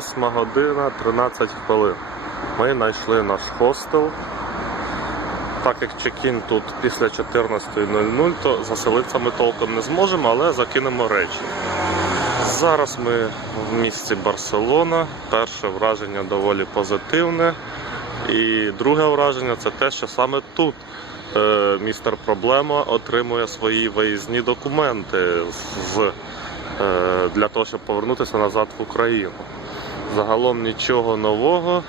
Восьма година 13 хвилин. Ми знайшли наш хостел. Так як чекін тут після 14.00, то заселитися ми толком не зможемо, але закинемо речі. Зараз ми в місті Барселона. Перше враження доволі позитивне. І друге враження це те, що саме тут е, містер Проблема отримує свої виїзні документи з, е, для того, щоб повернутися назад в Україну. Загалом нічого нового.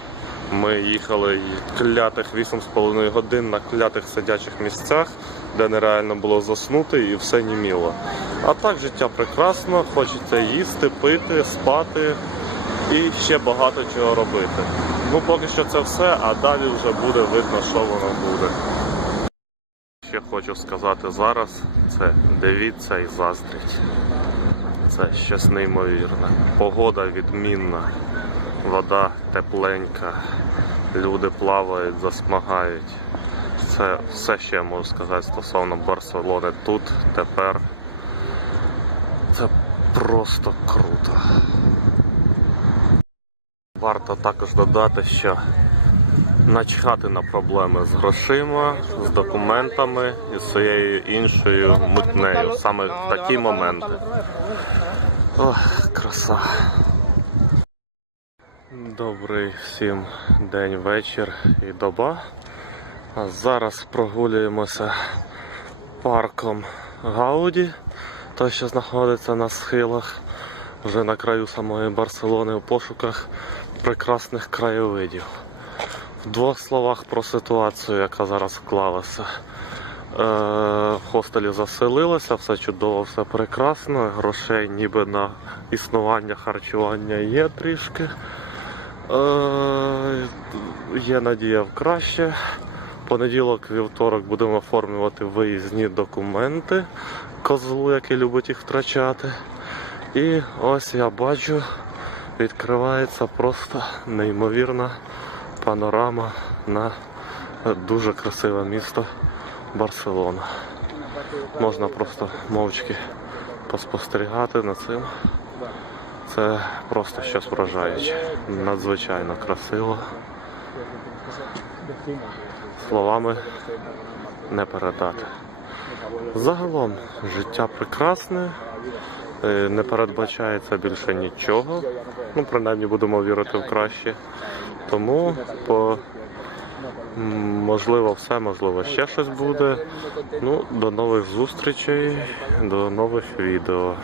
Ми їхали клятих 8,5 годин на клятих сидячих місцях, де нереально було заснути і все німіло. А так життя прекрасно, хочеться їсти, пити, спати і ще багато чого робити. Ну поки що це все, а далі вже буде видно, що воно буде. Ще хочу сказати зараз, це дивіться і заздріть. Це щось неймовірне. Погода відмінна, вода тепленька, люди плавають, засмагають. Це все ще я можу сказати стосовно Барселони тут, тепер. Це просто круто. Варто також додати, що начхати на проблеми з грошима, з документами і з своєю іншою мутнею. Саме в такі моменти. Ох, краса. Добрий всім день, вечір і доба. А зараз прогулюємося парком Гауді, той, що знаходиться на схилах, вже на краю самої Барселони у пошуках прекрасних краєвидів. В двох словах про ситуацію, яка зараз склалася. Е, в хостелі заселилося, все чудово, все прекрасно. Грошей ніби на існування харчування є трішки. Е, є надія в краще. Понеділок, вівторок будемо оформлювати виїзні документи козлу, який любить їх втрачати. І ось я бачу, відкривається просто неймовірна панорама на дуже красиве місто Барселона. Можна просто мовчки поспостерігати на цим. Це просто щось вражаюче. Надзвичайно красиво. Словами не передати. Загалом життя прекрасне, е, не передбачається більше нічого. Ну, принаймні будемо вірити в краще. Тому по можливо все, можливо, ще щось буде. Ну, до нових зустрічей, до нових відео.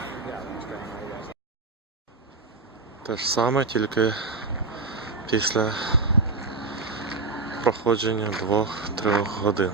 Те ж саме, тільки після проходження двох-трьох годин.